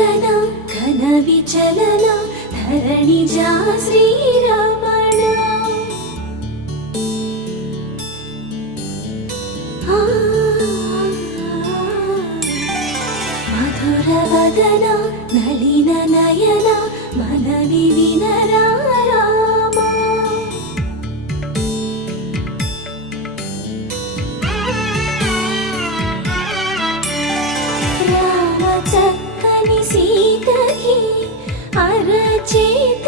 ಗಗನ ಘನ ವಿಚಲನ ಧರಣಿಜ ಶ್ರೀರಮಣ ಮಧುರ ವದನ ನಳಿನ ನಯನ ಮನವಿ ವಿನರಾಮ ರಾಮ ಚಕ್ಕನಿ ಸೀತಗೆ ಅರಚೇತ